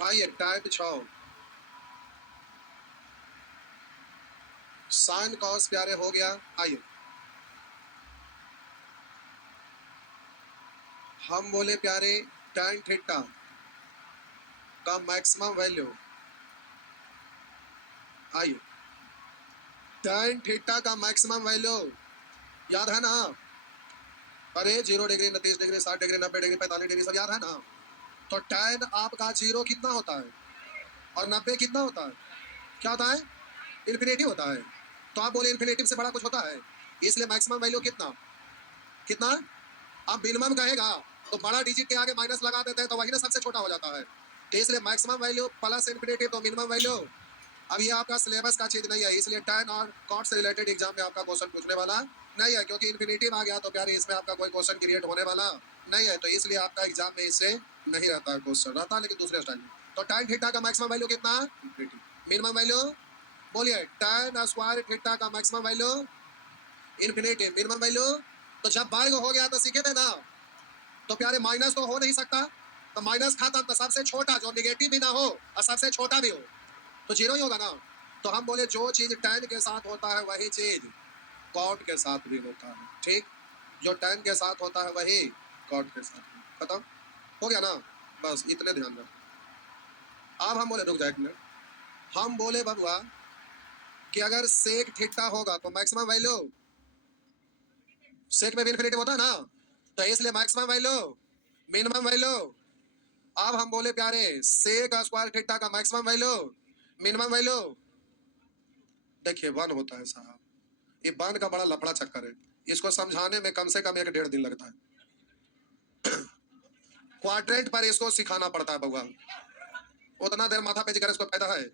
आइए type 6 sine cos प्यारे हो गया। आइए हम बोले प्यारे tan थीटा का मैक्सिमम वैल्यू। आइए tan थीटा का मैक्सिमम वैल्यू याद है ना? अरे 0 degree 29 degree 60 degree 90 degree 45 degree सब याद है ना? तो tan आपका 0 कितना होता है और 90 कितना होता है? क्या होता है? इन्फिनेटिव होता है। तो आप बोले इन्फिनेटिव से बड़ा कुछ होता है, इसलिए मैक्सिमम वैल्यू कितना कितना अब मिनिमम कहेगा तो बड़ा डिजिट के आगे माइनस लगा देते हैं तो वही ना सबसे छोटा हो जाता है। तो इसलिए मैक्सिमम वैल्यू प्लस इन्फिनेटिव तो मिनिमम वैल्यू। अब ये आपका सिलेबस का चीज नहीं है, इसलिए tan और cot से रिलेटेड एग्जाम में आपका क्वेश्चन पूछने वाला नहीं है, क्योंकि इन्फिनेटिव आ गया तो प्यारे इसमें आपका कोई क्वेश्चन क्रिएट होने वाला नहीं है। तो इसलिए आपका एग्जाम में इससे नहीं रहता है, क्वेश्चन रहता है लेकिन दूसरे स्टाइल में। तो tan थीटा का मैक्सिमम वैल्यू कितना? मिनिमम वैल्यू बोलिए। tan स्क्वायर थीटा का maximum value infinitive, minimum value. तो जब वर्ग हो गया तो सीखे थे ना, तो प्यारे माइनस तो हो नहीं सकता, तो माइनस खत्म, तो सबसे छोटा जो निगेटिव भी ना हो और सबसे छोटा भी हो तो जीरो ही होगा ना। तो हम बोले जो चीज tan के साथ होता है वही चीज cot के साथ भी होता है। ठीक, जो tan के साथ होता है वही cot के साथ भी। खत्म हो गया ना, बस इतने ध्यान रखो। अब हम बोले रुक जाए एक मिनट, हम बोले बबुआ कि अगर सेक थीटा होगा तो मैक्सिमम वैल्यू सेक में भी इन्फिनिटिव होता है ना, तो इसलिए मैक्सिमम वैल्यू मिनिमम वैल्यू। अब हम बोले प्यारे सेक स्क्वायर थीटा का मैक्सिमम वैल्यू मिनिमम वैल्यू देखिए 1 होता है साहब। ये 1 का बड़ा लफड़ा चक्कर है, इसको समझाने में कम से कम 1-1.5 दिन लगता है। क्वाड्रेंट पर इसको सिखाना पड़ता है बउआ, उतना देर माथा पेची करे इसको फायदा है।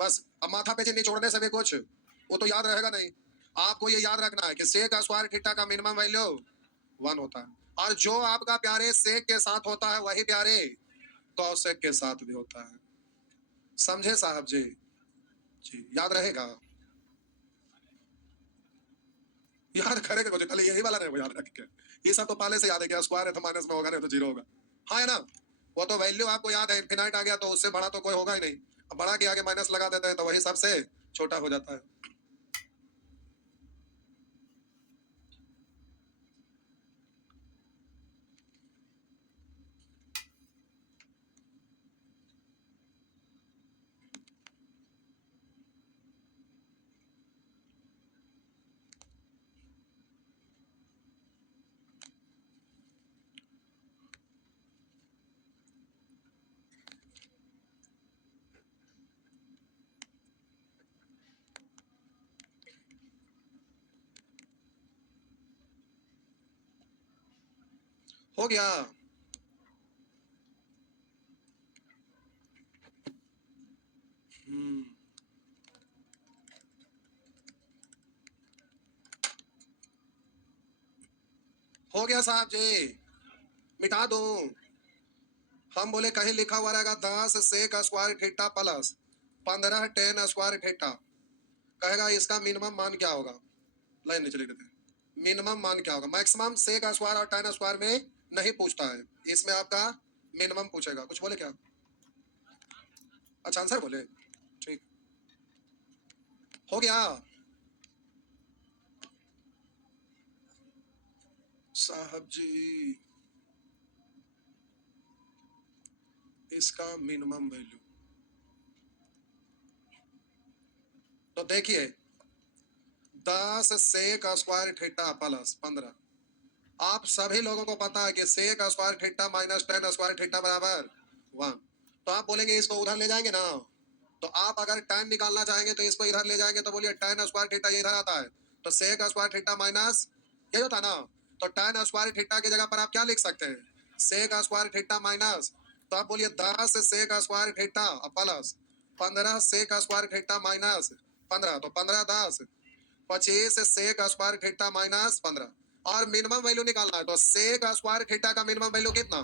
बस अब माथा पेची निचोड़ने से भी कुछ वो तो याद रहेगा नहीं। आपको ये याद रखना है कि सेक स्क्वायर थीटा का मिनिमम वैल्यू 1 होता है, और जो आपका प्यारे सेक के साथ होता है वही प्यारे कॉसेक के साथ भी होता है। समझे साहब जी? जी याद रहेगा, याद करेगा कुछ, खाली यही वाला नहीं याद रख के। ये सब तो पहले से याद है कि स्क्वायर है तो माइनस में होगा, नहीं तो जीरो होगा। हाँ है ना, वो तो वैल्यू आपको याद है, इनफिनाइट आ गया तो उससे बड़ा तो कोई होगा ही नहीं। अब बड़ा के आगे माइनस लगा देते हैं तो वही सबसे छोटा हो जाता है। हो गया। हो गया साहब जी, मिटा दूं? हम बोले कहीं लिखा हुआ रहेगा 10 sec square theta plus 15 tan square theta, कहेगा इसका मिनिमम मान क्या होगा? लाइन नीचे लिख देते हैं, मिनिमम मान क्या होगा? मैक्सिमम सेक स्क्वायर और tan स्क्वायर में नहीं पूछता है, इसमें आपका मिनिमम पूछेगा। कुछ बोले क्या? अच्छा आंसर बोले, ठीक। हो गया साहब जी, इसका मिनिमम वैल्यू तो देखिए 10 सेक स्क्वायर थीटा प्लस 15, आप सभी लोगों को पता है कि sec square theta minus tan square theta बराबर 1। तो आप बोलेंगे इसको उधर ले जाएंगे ना, तो आप अगर tan निकालना चाहेंगे तो इसको इधर ले जाएंगे तो बोलिए tan स्क्वायर थीटा ये इधर आता है, तो सेक स्क्वायर थीटा माइनस यही होता ना। तो tan स्क्वायर थीटा की जगह पर आप क्या लिख सकते हैं? सेक स्क्वायर थीटा माइनस, तो आप बोलिए 10 sec square theta plus 15 sec square theta minus 15, तो 15 10 25 सेक स्क्वायर थीटा माइनस 15, और मिनिमम वैल्यू निकालना है तो सेक स्क्वायर थीटा का मिनिमम वैल्यू कितना?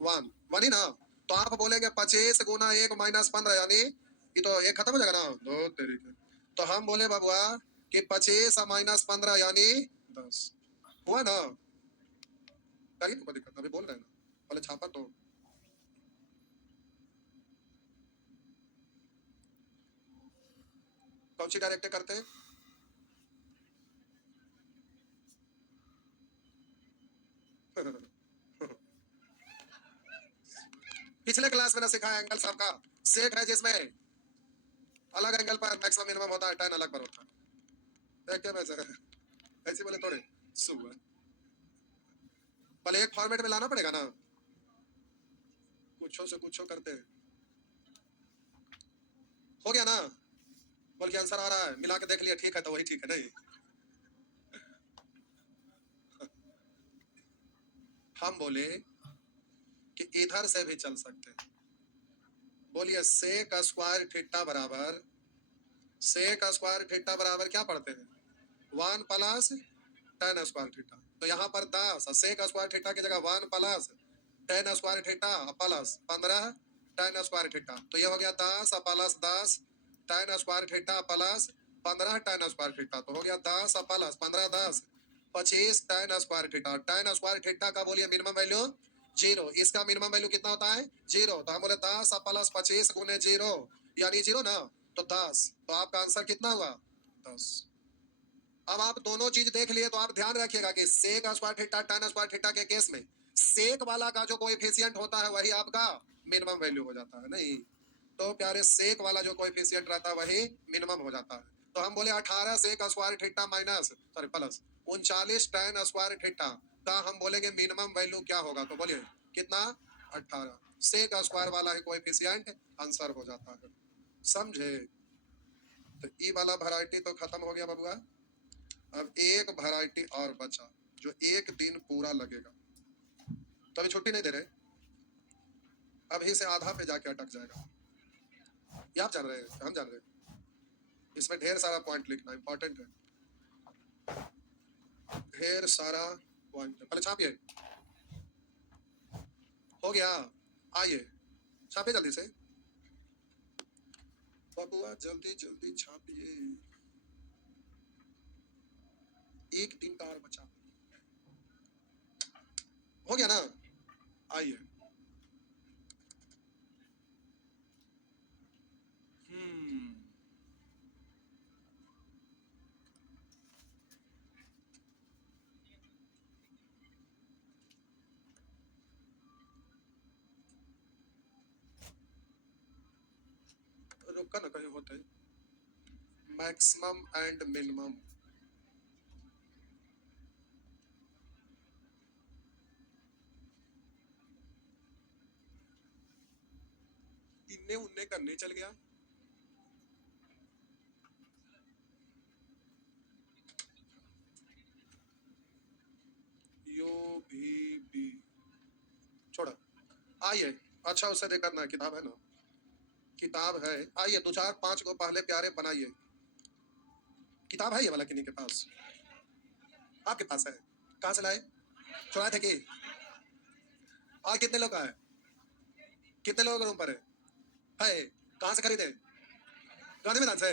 1 ही ना। तो आप बोलेंगे 25 गुना 1 माइनस 15, यानी ये तो एक खत्म हो जाएगा ना, दो तरीके। तो हम बोले बाबुआ कि 25 माइनस 15 यानी 10, हुआ ना? करिए, कोई दिक्कत अभी बोल रहे हैं ना, पहले छापा तो कौन सी डायरेक्ट करते हैं? पिछले क्लास में ना सिखाया एंगल सबका सेट है जिसमें अलग एंगल पर मैक्सिमम मिनिमम होता है, tan अलग पर होता है। देख के वैसे ऐसे बोले थोड़े सुबह भले एक फॉर्मेट में लाना पड़ेगा ना, कुछो से कुछो करते हैं। हो गया ना? बोल के आंसर आ रहा है, मिला के देख लिया, ठीक है तो वही ठीक है नहीं। हम बोले कि इधर से भी चल सकते हैं। बोलिए सेक स्क्वायर थीटा बराबर, सेक स्क्वायर थीटा बराबर क्या पढ़ते हैं? 1 प्लस tan स्क्वायर थीटा। तो यहाँ पर 10 सेक स्क्वायर थीटा की जगह 1 plus tan square theta plus 15 tan square theta. तो ये हो गया 10 plus 10 tan square theta plus 15 tan square theta. तो हो गया 10 plus 15 10 25 tan square theta. tan square theta का बोलिए मिनिमम वैल्यू 0। इसका मिनिमम वैल्यू कितना होता है? 0। तो हम बोले 10 प्लस 25 गुने 0 यानी 0 ना, तो 10। तो आपका आंसर कितना हुआ? 10। अब आप दोनों चीज देख लिए तो आप ध्यान रखिएगा कि sec square theta tan square theta के केस में सेक वाला का जो कोएफिशिएंट होता है वही आपका मिनिमम वैल्यू हो जाता है नहीं। तो प्यारे सेक वाला जो कोएफिशिएंट रहता है वही मिनिमम हो जाता है। तो हम बोले 18 sec square theta minus sorry plus 39 tan square theta का हम बोलेंगे मिनिमम वैल्यू क्या होगा? तो बोलिए कितना? 18 सेक स्क्वायर वाला ही कोएफिशिएंट आंसर हो जाता है। समझे? तो ई वाला वैरायटी तो खत्म हो गया बबुआ। अब एक वैरायटी और बचा जो एक दिन पूरा लगेगा। तो अभी छुट्टी नहीं दे रहे, अभी से आधा पे जाके अटक जाएगा। ये आप जान रहे हैं, हम जान रहे हैं। इसमें ढेर सारा पॉइंट लिखना इंपॉर्टेंट है, ढेर सारा पॉइंट। पहले छापिए। हो गया? आइए छापिए जल्दी से बबुआ, जल्दी जल्दी छापिए। एक दिन का और बचा। हो गया ना? आइए। रुका ना कहीं होते मैक्सिमम एंड मिनिमम। इन्ने उन्ने करने चल गया। यो भी छोड़ा। आइए अच्छा उसे देखकर ना, किताब है ना, किताब है। आइए 2 4 5 को पहले प्यारे बनाइए। किताब है ये वाला किन्हीं के पास? आपके पास है? कहाँ से लाए? चुराए थे कि? और कितने लोग आए? कितने लोग रूम पर है? कहाँ से खरीदे? गांधी मैदान से?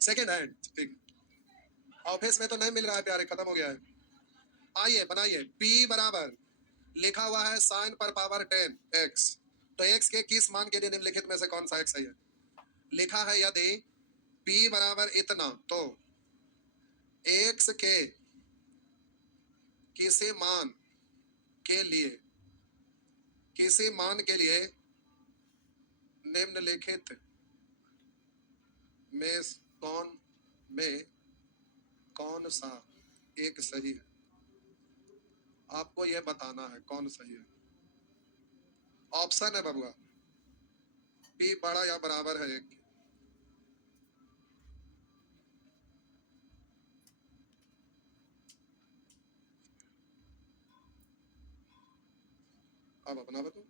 Second hand? ठीक। ऑफिस में तो नहीं मिल रहा है प्यारे, खत्म हो गया है। आइए बनाइए। P बराबर लिखा हुआ है साइन पर पावर 10 x। तो x के किस मान के लिए निम्नलिखित में से कौन सा x है? ये लिखा है यदि P बराबर इतना तो x के किसी मान के लिए, किसी मान के लिए निम्नलिखित में में कौन सा एक सही है? आपको यह बताना है कौन सही है। ऑप्शन है बबुआ, P बड़ा या बराबर है 1। अब अपना बताओ।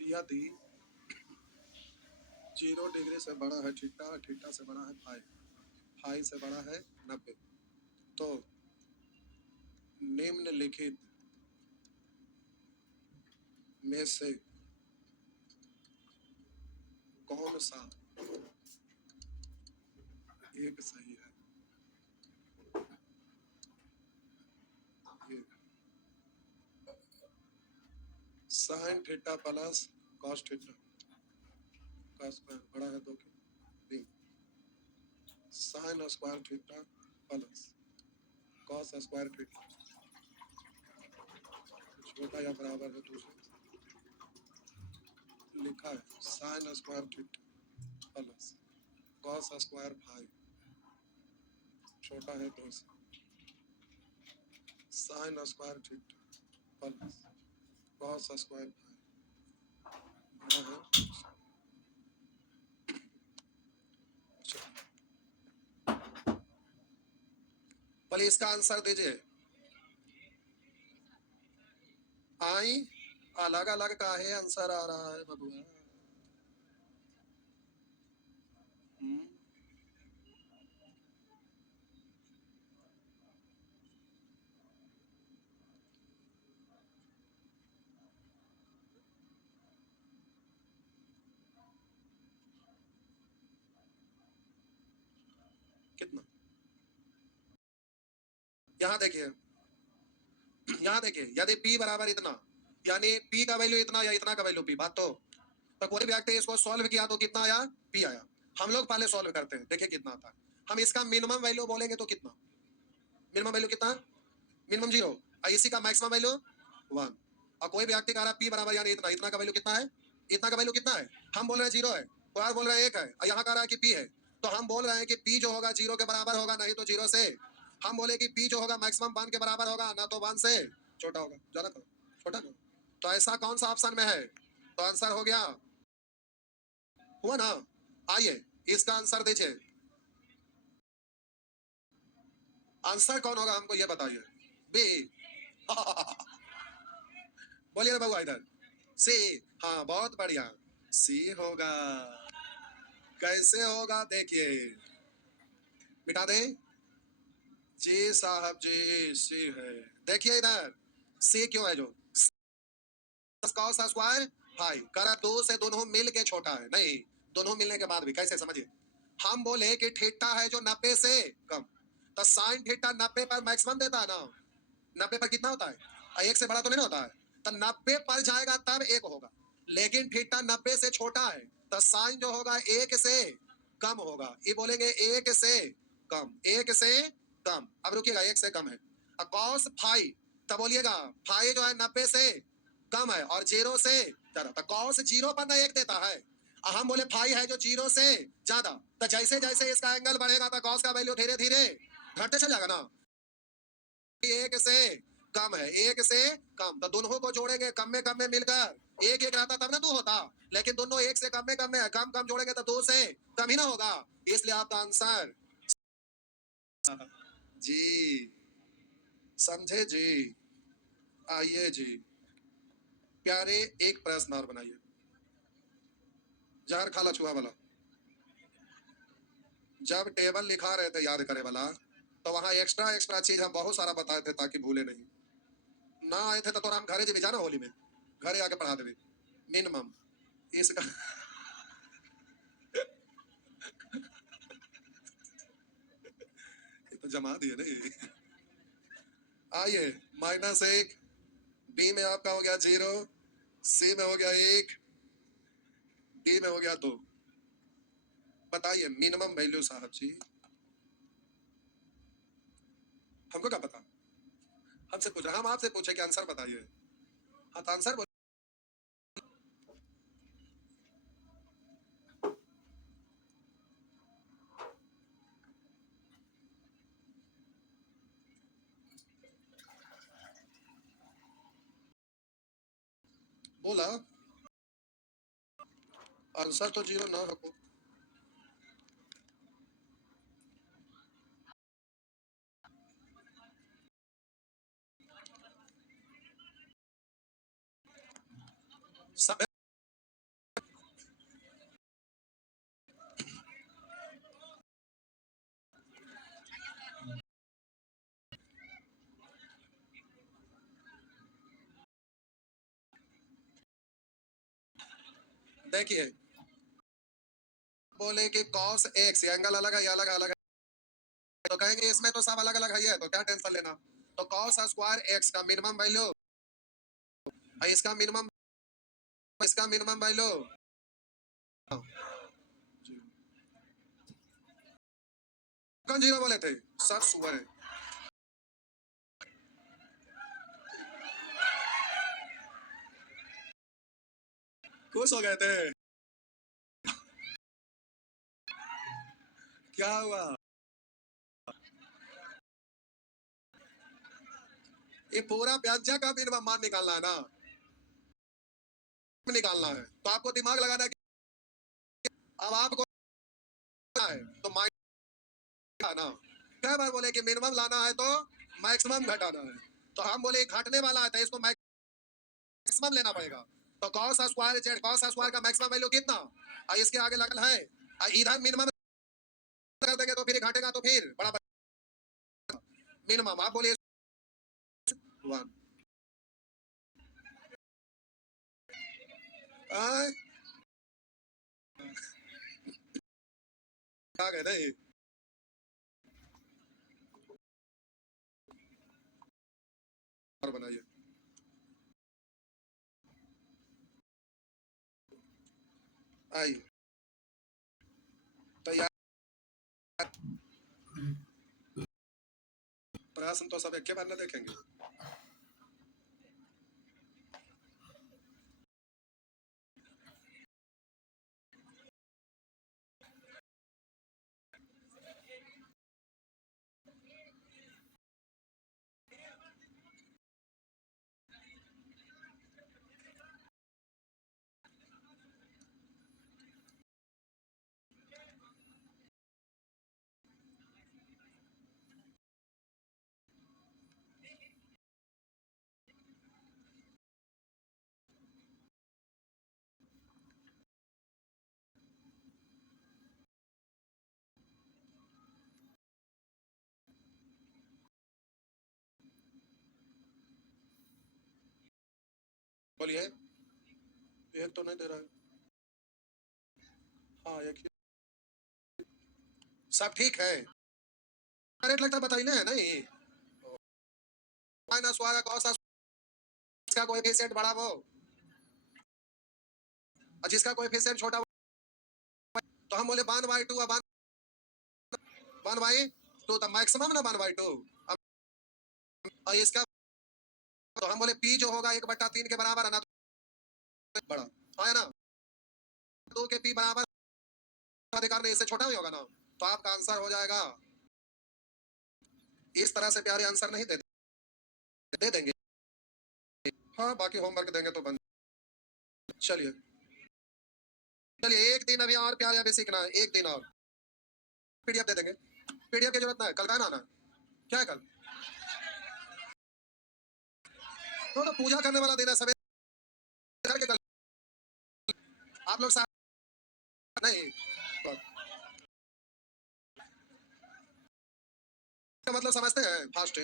यदि 0 डिग्री से बड़ा है थीटा, थीटा से बड़ा है फाई, फाई से बड़ा है 90, तो निम्नलिखित में से कौन सा एक सही है? ये sine theta plus cos theta का स्क्वायर बड़ा है 2 के 3 sine square theta plus cos square theta छोटा या बराबर है 2 से लिखा है sine square theta plus cos square five छोटा है 2 से sine square theta plus cos square five बड़ा है पहले इसका आंसर दीजिए। आई अलग अलग काहे आंसर आ रहा है बबुआ? कितना? यहाँ देखिए, यहाँ देखिए, यदि p बराबर इतना यानी p का वैल्यू इतना या इतना का वैल्यू p, बात तो कोई व्यक्ति इसको सॉल्व किया तो कितना आया? p आया। हम लोग पहले सॉल्व करते हैं, देखिए कितना आता है। हम इसका मिनिमम वैल्यू बोलेंगे तो कितना? मिनिमम वैल्यू कितना? मिनिमम 0 और इसी का मैक्सिमम वैल्यू 1। और कोई व्यक्ति कह रहा है p बराबर यानी इतना, इतना का वैल्यू कितना है? इतना का वैल्यू कितना है? हम बोल रहे हैं 0 है, कोई और बोल रहा है 1 है, और यहाँ कह रहा है कि p है। तो हम बोल रहे हैं कि p जो होगा 0 के बराबर होगा, नहीं तो 0 से हम बोले कि p जो होगा मैक्सिमम 1 के बराबर होगा, ना तो 1 से छोटा होगा। ज्यादा करो, छोटा करो। तो ऐसा कौन सा ऑप्शन में है? तो आंसर हो गया, हुआ ना? आइए इसका आंसर दीजिए। आंसर कौन होगा हमको ये बताइए। बी। बोलिए ना बाबू इधर। सी। हाँ बहुत बढ़िया, सी होगा। कैसे होगा देखिए, मिटा दे। जी साहब जी, सी है। देखिए इधर सी क्यों है? जो कॉस स्क्वायर फाइव करा 2 से दोनों मिल के छोटा है, नहीं दोनों मिलने के बाद भी कैसे समझिए। हम बोले कि थीटा है जो 90 से कम, तो साइन थीटा 90 पर मैक्सिमम देता है ना। 90 पर कितना होता है? 1 से बड़ा तो नहीं होता है। तो 90 पर जाएगा तब 1 होगा, लेकिन थीटा 90 से छोटा है तो साइन जो होगा 1 से कम होगा। ये बोलेंगे 1 से कम, 1 से कम। अब रुकिएगा, 1 से कम है। कॉस फाइव, तब बोलिएगा फाइव जो है 90 से कम है और 0 से ज्यादा। तो कॉस 0 पर ना 1 देता है, और हम बोले फाइव है जो 0 से ज्यादा। तो जैसे जैसे इसका एंगल बढ़ेगा तो कॉस का वैल्यू धीरे धीरे घटते चल जाएगा ना। 1 से कम है, 1 से कम, तो दोनों को जोड़ेंगे कम में मिलकर 1 1 रहता तब ना 2 होता, लेकिन दोनों 1 से कम में है, कम कम जोड़ेंगे तो 2 से कम ही ना होगा। इसलिए आपका आंसर जी, समझे जी। आइए जी, प्यारे एक प्रश्न और बनाइए। जहर खाला चूहा वाला, जब टेबल लिखा रहे थे याद करे वाला, तो वहां एक्स्ट्रा एक्स्ट्रा चीज हम बहुत सारा बताए थे ताकि भूले नहीं। ना आए थे तो तोरा हम घरे जी जाना, होली में घरे आके पढ़ा देवे मिनिमम इसका। तो जमा दिए नहीं। आइए, -1, बी में आपका हो गया 0, सी में हो गया 1, डी में हो गया 2। बताइए मिनिमम वैल्यू साहब जी, हमको क्या पता? हमसे पूछ रहे, हम आपसे पूछे कि आंसर बताइए। हाँ तो आंसर बोला, आंसर तो 0 ना हो। सब देखिए, बोले कि cos x एंगल अलग है, अलग अलग है, तो कहेंगे इसमें तो सब अलग अलग है, तो क्या टेंशन लेना। तो cos स्क्वायर x का मिनिमम वैल्यू, इसका मिनिमम इसका मिनिमम भाई लो। कौन जीरो बोले थे? सब सुअर है। खुश हो गए थे? क्या हुआ? ये पूरा ब्याज का मिनिमम मान निकालना है ना, निकालना है तो आपको दिमाग लगाना है कि अब आपको है तो माइनस ना। कई बार बोले कि मिनिमम लाना है तो मैक्सिमम घटाना है, तो हम बोले घटने वाला है तो इसको मैक्सिमम लेना पड़ेगा। तो cos square Z cos square का मैक्सिमम वैल्यू कितना, और इसके आगे लगल है, और इधर मिनिमम कर देंगे तो फिर घटेगा तो फिर बड़ा मिनिमम। आप बोलिए वन क्या कहते हैं और बनाइए। आइए तैयार। प्रश्न तो सब एक के बार ना देखेंगे। बोलिए। एक तो नहीं दे रहा है। हाँ एक ही। सब ठीक है। रेट लगता बताइए ना नहीं। माइनस वाला कॉस का कोएफिशिएंट बड़ा वो, और जिसका कोएफिशिएंट छोटा वो, तो हम बोले 1/2 अब 1/2 तो मैक्सिमम ना 1/2। और इसका तो हम बोले पी जो होगा 1/3 के बराबर है ना, तो बड़ा हाँ है ना, 2 के पी बराबर अधिकार नहीं, इससे छोटा ही होगा ना, तो आपका आंसर हो जाएगा। इस तरह से प्यारे आंसर नहीं दे देंगे। हाँ बाकी होमवर्क देंगे तो बन। चलिए चलिए एक दिन अभी और प्यारे अभी सीखना है, एक दिन और पीडीएफ दे देंगे। पीडीएफ की जरूरत नहीं है, कल का आना है। क्या है कल? तो पूजा करने वाला दिन है, सवेरे करके कल आप लोग साथ नहीं, मतलब समझते हैं फास्ट